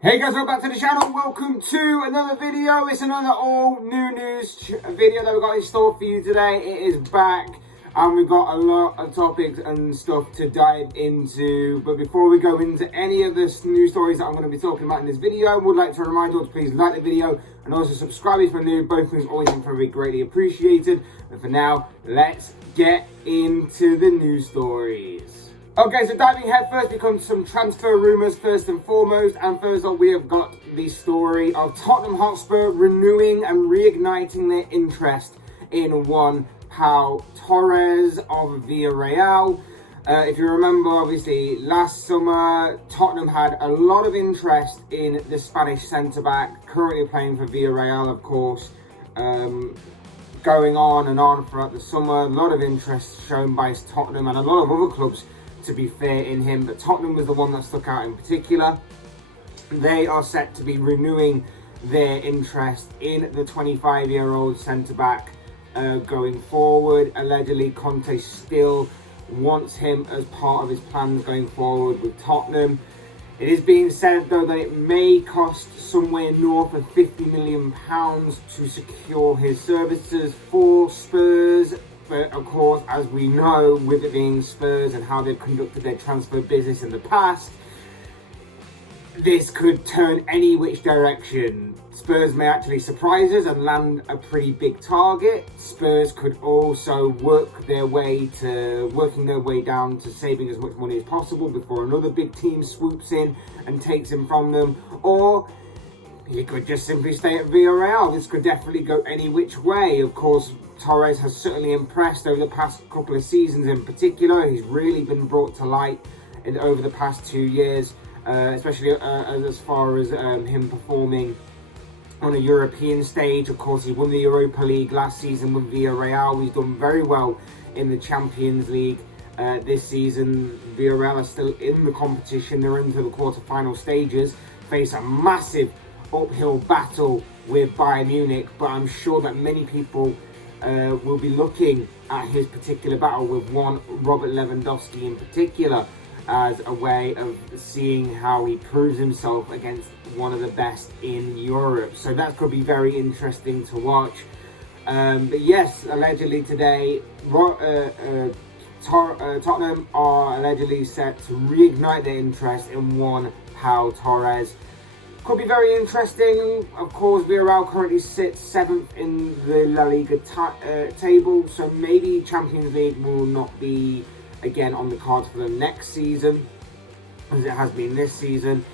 Hey guys, welcome back to the channel. Welcome to another video. It's another all new news video that we've got in store for you today. It is back and we've got a lot of topics and stuff to dive into. But before we go into any of the news stories that I'm going to be talking about in this video, I would like to remind you all to please like the video and also subscribe if you're new. Both things always very greatly appreciated. But for now, let's get into the news stories. Okay, so diving head first becomes some transfer rumours first and foremost. And first off, we have got the story of Tottenham Hotspur renewing and reigniting their interest in one Pau Torres of Villarreal. If you remember, obviously, last summer, Tottenham had a lot of interest in the Spanish centre-back, currently playing for Villarreal, of course. Going on and on throughout the summer, a lot of interest shown by Tottenham and a lot of other clubs, to be fair, in him, but Tottenham was the one that stuck out in particular. They are set to be renewing their interest in the 25-year-old centre-back going forward. Allegedly, Conte still wants him as part of his plans going forward with Tottenham. It is being said, though, that it may cost somewhere north of £50 million to secure his services for Spurs. But of course, as we know, with it being Spurs and how they've conducted their transfer business in the past, this could turn any which direction. Spurs may actually surprise us and land a pretty big target. Spurs could also working their way down to saving as much money as possible before another big team swoops in and takes him from them. Or he could just simply stay at Villarreal. This could definitely go any which way. Of course, Torres has certainly impressed over the past couple of seasons in particular. He's really been brought to light over the past 2 years, especially as far as him performing on a European stage. Of course, he won the Europa League last season with Villarreal. He's done very well in the Champions League this season. Villarreal are still in the competition. They're into the quarter-final stages, face a massive uphill battle with Bayern Munich, but I'm sure that many people will be looking at his particular battle with one Robert Lewandowski in particular as a way of seeing how he proves himself against one of the best in Europe. So that could be very interesting to watch. But yes, allegedly today, Tottenham are allegedly set to reignite their interest in one Pau Torres. Could be very interesting. Of course, Villarreal currently sits 7th in the La Liga table, so maybe Champions League will not be again on the cards for the next season, as it has been this season.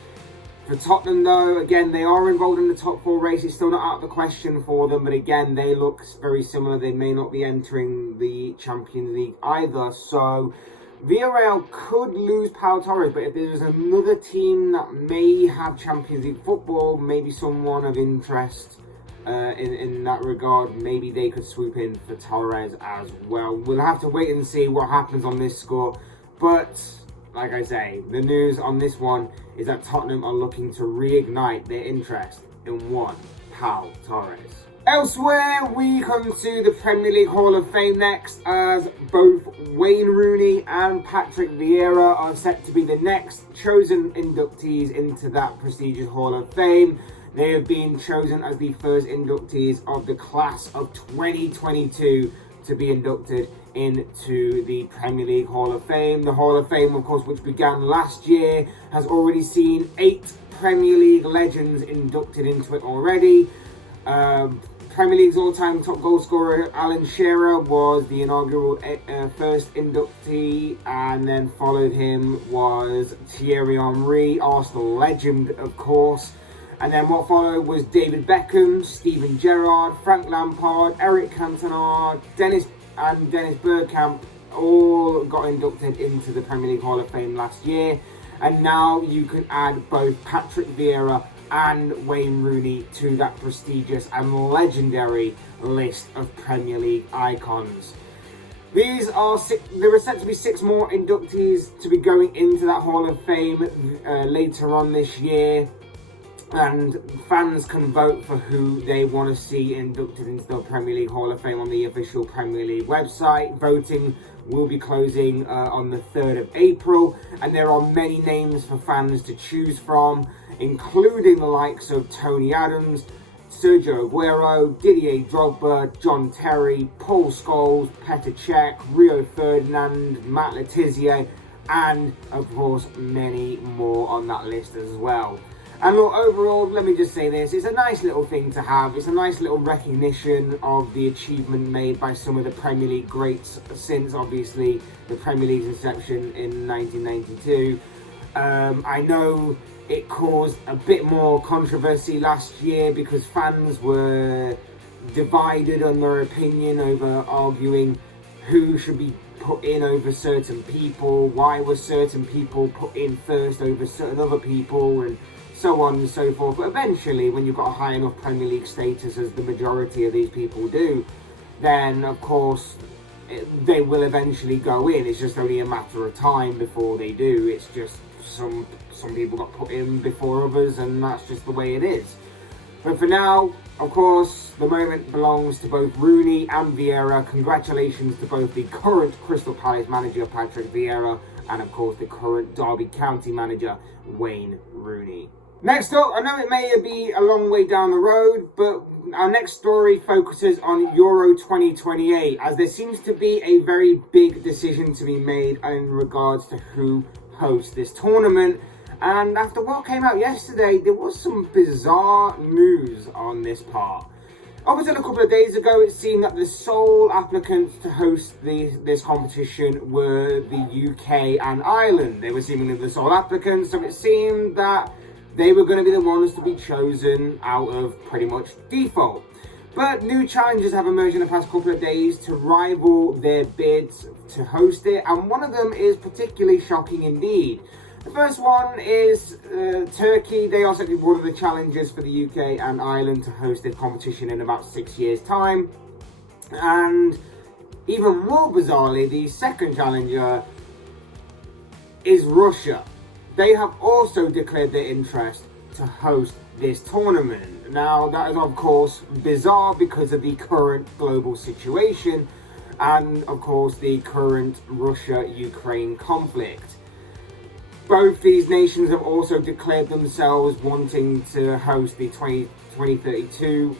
For Tottenham, though, again, they are involved in the top 4 race. It's still not out of the question for them, but again, they look very similar. They may not be entering the Champions League either, so Villarreal could lose Pau Torres, but if there's another team that may have Champions League football, maybe someone of interest in that regard, maybe they could swoop in for Torres as well. We'll have to wait and see what happens on this score. But, like I say, the news on this one is that Tottenham are looking to reignite their interest in one Pau Torres. Elsewhere, we come to the Premier League Hall of Fame next, as both Wayne Rooney and Patrick Vieira are set to be the next chosen inductees into that prestigious Hall of Fame. They have been chosen as the first inductees of the class of 2022 to be inducted into the Premier League Hall of Fame. The Hall of Fame, of course, which began last year, has already seen 8 Premier League legends inducted into it already. Premier League's all-time top goal scorer Alan Shearer was the inaugural first inductee, and then followed him was Thierry Henry, Arsenal legend, of course. And then what followed was David Beckham, Steven Gerrard, Frank Lampard, Eric Cantona, Dennis Bergkamp, all got inducted into the Premier League Hall of Fame last year. And now you can add both Patrick Vieira and Wayne Rooney to that prestigious and legendary list of Premier League icons. There are set to be 6 more inductees to be going into that Hall of Fame later on this year, and fans can vote for who they want to see inducted into the Premier League Hall of Fame on the official Premier League website. Voting will be closing on the 3rd of April, and there are many names for fans to choose from, including the likes of Tony Adams, Sergio Aguero, Didier Drogba, John Terry, Paul Scholes, Petr Cech, Rio Ferdinand, Matt Letizia, and of course many more on that list as well. And look, overall, let me just say this, it's a nice little thing to have. It's a nice little recognition of the achievement made by some of the Premier League greats since, obviously, the Premier League's inception in 1992. I know it caused a bit more controversy last year because fans were divided on their opinion over arguing who should be put in over certain people, why were certain people put in first over certain other people, and so on and so forth. But eventually, when you've got a high enough Premier League status as the majority of these people do, then of course they will eventually go in. It's just only a matter of time before they do. It's just some people got put in before others, and that's just the way it is. But for now, of course, the moment belongs to both Rooney and Vieira. Congratulations to both the current Crystal Palace manager Patrick Vieira and of course the current Derby County manager Wayne Rooney. Next up, I know it may be a long way down the road, but our next story focuses on Euro 2028, as there seems to be a very big decision to be made in regards to who hosts this tournament. And after what came out yesterday, there was some bizarre news on this part. Up until a couple of days ago, it seemed that the sole applicants to host this competition were the UK and Ireland. They were seemingly the sole applicants, so it seemed that they were going to be the ones to be chosen out of pretty much default. But new challenges have emerged in the past couple of days to rival their bids to host it, and one of them is particularly shocking indeed. The first one is Turkey. They also did one of the challenges for the UK and Ireland to host this competition in about 6 years' time. And even more bizarrely, the second challenger is Russia. They have also declared their interest to host this tournament. Now, that is of course bizarre because of the current global situation and of course the current Russia-Ukraine conflict. Both these nations have also declared themselves wanting to host the 2032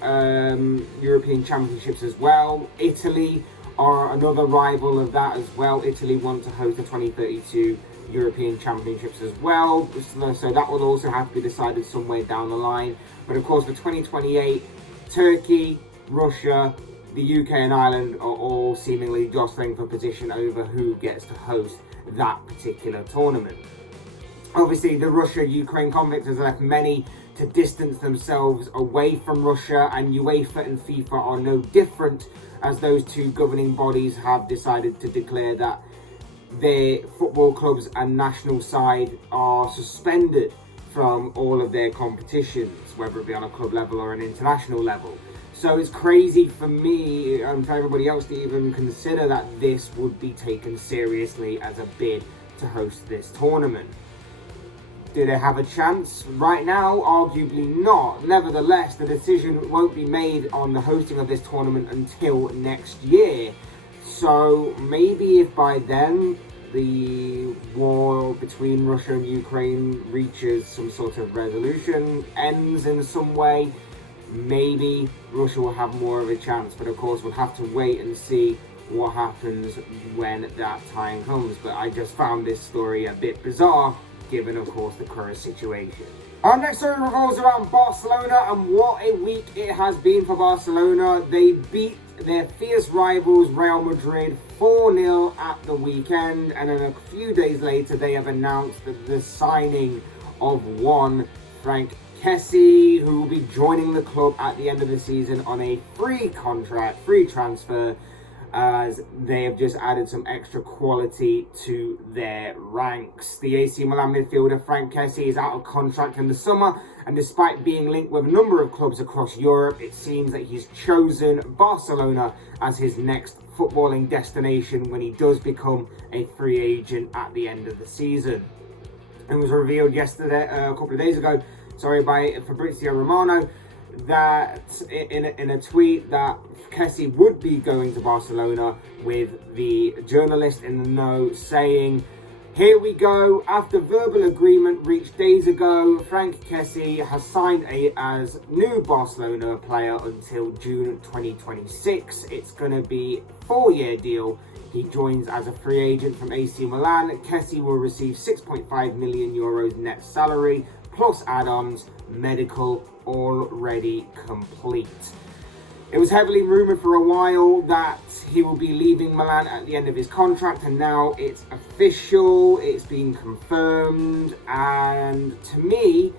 European Championships as well. Italy are another rival of that as well. Italy want to host the 2032 European Championships as well, so that will also have to be decided somewhere down the line. But of course for 2028, Turkey, Russia, the UK and Ireland are all seemingly jostling for position over who gets to host that particular tournament. Obviously the Russia-Ukraine conflict has left many to distance themselves away from Russia, and UEFA and FIFA are no different, as those two governing bodies have decided to declare that their football clubs and national side are suspended from all of their competitions, whether it be on a club level or an international level. So it's crazy for me and for everybody else to even consider that this would be taken seriously as a bid to host this tournament. Do they have a chance? Right now, arguably not. Nevertheless, the decision won't be made on the hosting of this tournament until next year. So maybe if by then the war between Russia and Ukraine reaches some sort of resolution, ends in some way, maybe Russia will have more of a chance. But of course, we'll have to wait and see what happens when that time comes. But I just found this story a bit bizarre, given of course the current situation. Our next story revolves around Barcelona, and what a week it has been for Barcelona. They beat their fierce rivals Real Madrid 4-0 at the weekend, and then a few days later they have announced the signing of one Frank Kessie, who will be joining the club at the end of the season on a free transfer, as they have just added some extra quality to their ranks. The AC Milan midfielder Frank Kessie is out of contract in the summer, and despite being linked with a number of clubs across Europe, it seems that he's chosen Barcelona as his next footballing destination when he does become a free agent at the end of the season. It was revealed yesterday, a couple of days ago, by Fabrizio Romano, that in a tweet that Kessie would be going to Barcelona, with the journalist in the know saying, "Here we go. After verbal agreement reached days ago, Frank Kessie has signed as new Barcelona player until June 2026. It's going to be a 4-year deal. He joins as a free agent from AC Milan. Kessie will receive 6.5 million euros net salary, plus add-ons, medical already complete." It was heavily rumoured for a while that he will be leaving Milan at the end of his contract, and now it's official, it's been confirmed. And to me,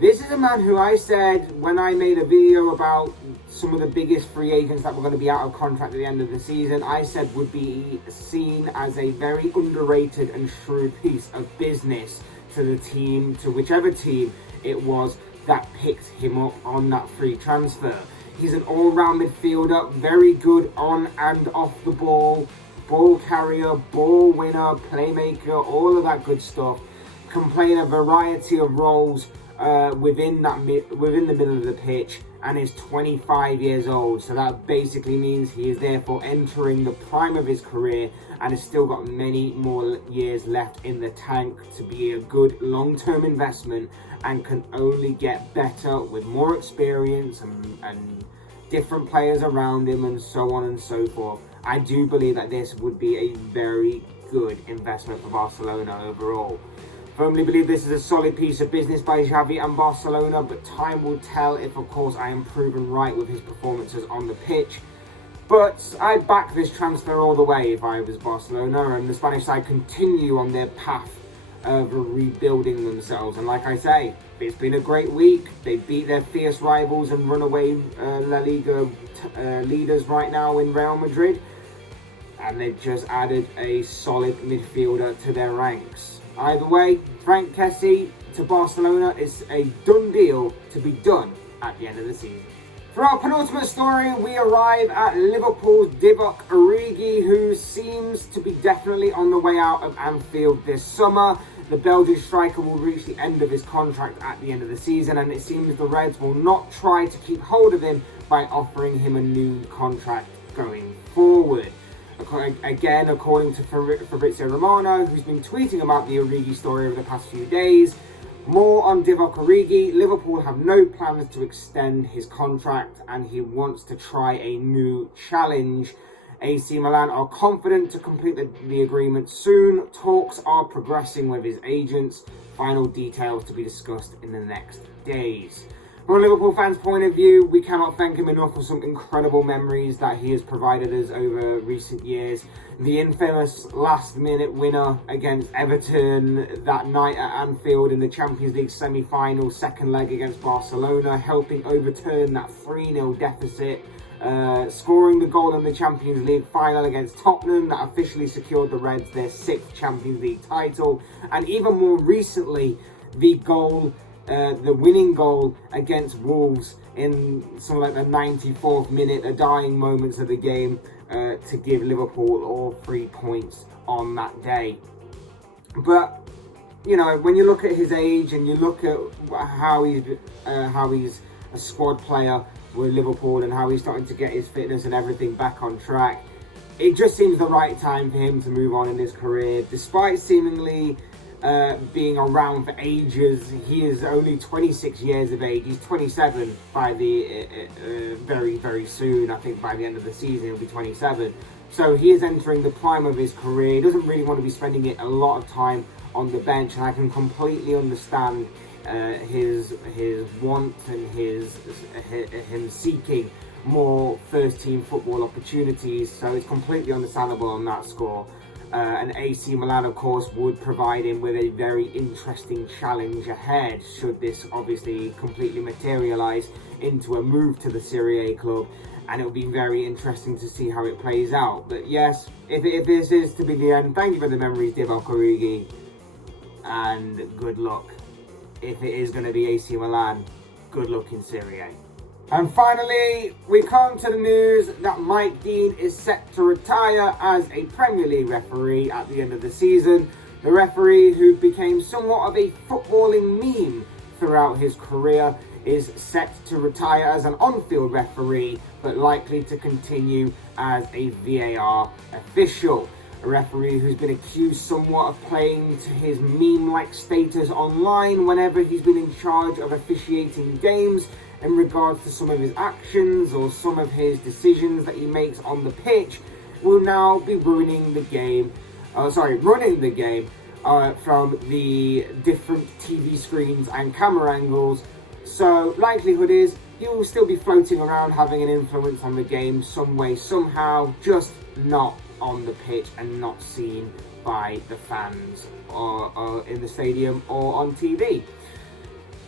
this is a man who I said when I made a video about some of the biggest free agents that were going to be out of contract at the end of the season, I said would be seen as a very underrated and shrewd piece of business to the team, to whichever team it was that picked him up on that free transfer. He's an all-round midfielder, very good on and off the ball, ball carrier, ball winner, playmaker, all of that good stuff. Can play in a variety of roles within the middle of the pitch, and is 25 years old. So that basically means he is therefore entering the prime of his career and has still got many more years left in the tank to be a good long-term investment, and can only get better with more experience and different players around him and so on and so forth. I do believe that this would be a very good investment for Barcelona overall. Firmly believe this is a solid piece of business by Xavi and Barcelona, but time will tell if, of course, I am proven right with his performances on the pitch. But I'd back this transfer all the way if I was Barcelona, and the Spanish side continue on their path of rebuilding themselves. And like I say, it's been a great week. They beat their fierce rivals and runaway La Liga leaders right now in Real Madrid, and they've just added a solid midfielder to their ranks. Either way, Frank Kessie to Barcelona is a done deal to be done at the end of the season. For our penultimate story, we arrive at Liverpool's Divock Origi, who seems to be definitely on the way out of Anfield this summer. The Belgian striker will reach the end of his contract at the end of the season, and it seems the Reds will not try to keep hold of him by offering him a new contract going forward. Again, according to Fabrizio Romano, who's been tweeting about the Origi story over the past few days. More on Divock Origi: Liverpool have no plans to extend his contract, and he wants to try a new challenge. AC Milan are confident to complete the agreement soon. Talks are progressing with his agents. Final details to be discussed in the next days. From a Liverpool fans' point of view, we cannot thank him enough for some incredible memories that he has provided us over recent years. The infamous last-minute winner against Everton that night at Anfield in the Champions League semi-final, second leg against Barcelona, helping overturn that 3-0 deficit. Scoring the goal in the Champions League final against Tottenham that officially secured the Reds their 6th Champions League title. And even more recently, the winning goal against Wolves in something like the 94th minute, the dying moments of the game, to give Liverpool all 3 points on that day. But you know, when you look at his age and you look at how he's a squad player with Liverpool and how he's starting to get his fitness and everything back on track, it just seems the right time for him to move on in his career. Despite seemingly being around for ages, he is only 26 years of age. He's 27 by the very, very soon. I think by the end of the season he'll be 27. So he is entering the prime of his career. He doesn't really want to be spending a lot of time on the bench, and I can completely understand his want and him seeking more first team football opportunities. So it's completely understandable on that score. And AC Milan, of course, would provide him with a very interesting challenge ahead, should this obviously completely materialise into a move to the Serie A club. And it will be very interesting to see how it plays out. But yes, if this is to be the end, thank you for the memories, Divock Origi, and good luck. If it is going to be AC Milan, good luck in Serie A. And finally, we come to the news that Mike Dean is set to retire as a Premier League referee at the end of the season. The referee, who became somewhat of a footballing meme throughout his career, is set to retire as an on-field referee, but likely to continue as a VAR official. A referee who's been accused somewhat of playing to his meme-like status online whenever he's been in charge of officiating games in regards to some of his actions or some of his decisions that he makes on the pitch, will now be running the game from the different TV screens and camera angles. So likelihood is he will still be floating around having an influence on the game some way, somehow, just not on the pitch and not seen by the fans or in the stadium or on TV.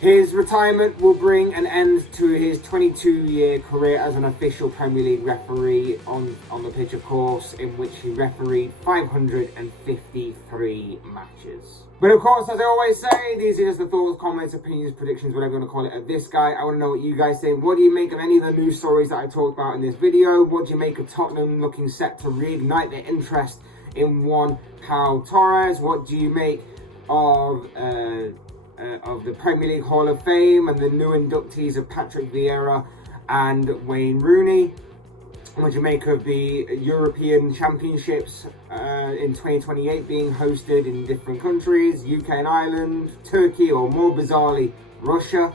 His retirement will bring an end to his 22-year career as an official Premier League referee on the pitch, of course, in which he refereed 553 matches. But of course, as I always say, these are just the thoughts, comments, opinions, predictions, whatever you want to call it, of this guy. I want to know what you guys think. What do you make of any of the news stories that I talked about in this video? What do you make of Tottenham looking set to reignite their interest in one Pau Torres? What do you make of the Premier League Hall of Fame and the new inductees of Patrick Vieira and Wayne Rooney? What do you make of the European Championships in 2028 being hosted in different countries, UK and Ireland, Turkey, or more bizarrely, Russia?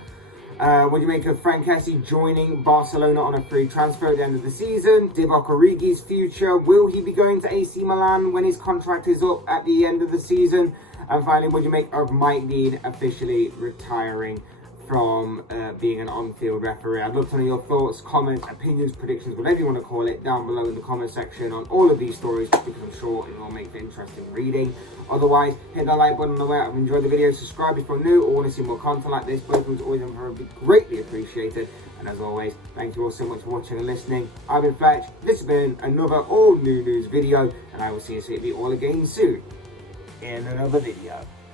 What do you make of Frank Kessie joining Barcelona on a free transfer at the end of the season? Divock Origi's future, will he be going to AC Milan when his contract is up at the end of the season? And finally, what do you make of Mike Dean officially retiring from being an on-field referee? I'd love to know your thoughts, comments, opinions, predictions, whatever you want to call it, down below in the comment section on all of these stories, because I'm sure it will make for interesting reading. Otherwise, hit that like button on the way out. If you enjoyed the video, subscribe if you're new or want to see more content like this. Both of us always greatly appreciated. And as always, thank you all so much for watching and listening. I've been Fletch. This has been another all New-Newz video, and I will see you all again soon in another video.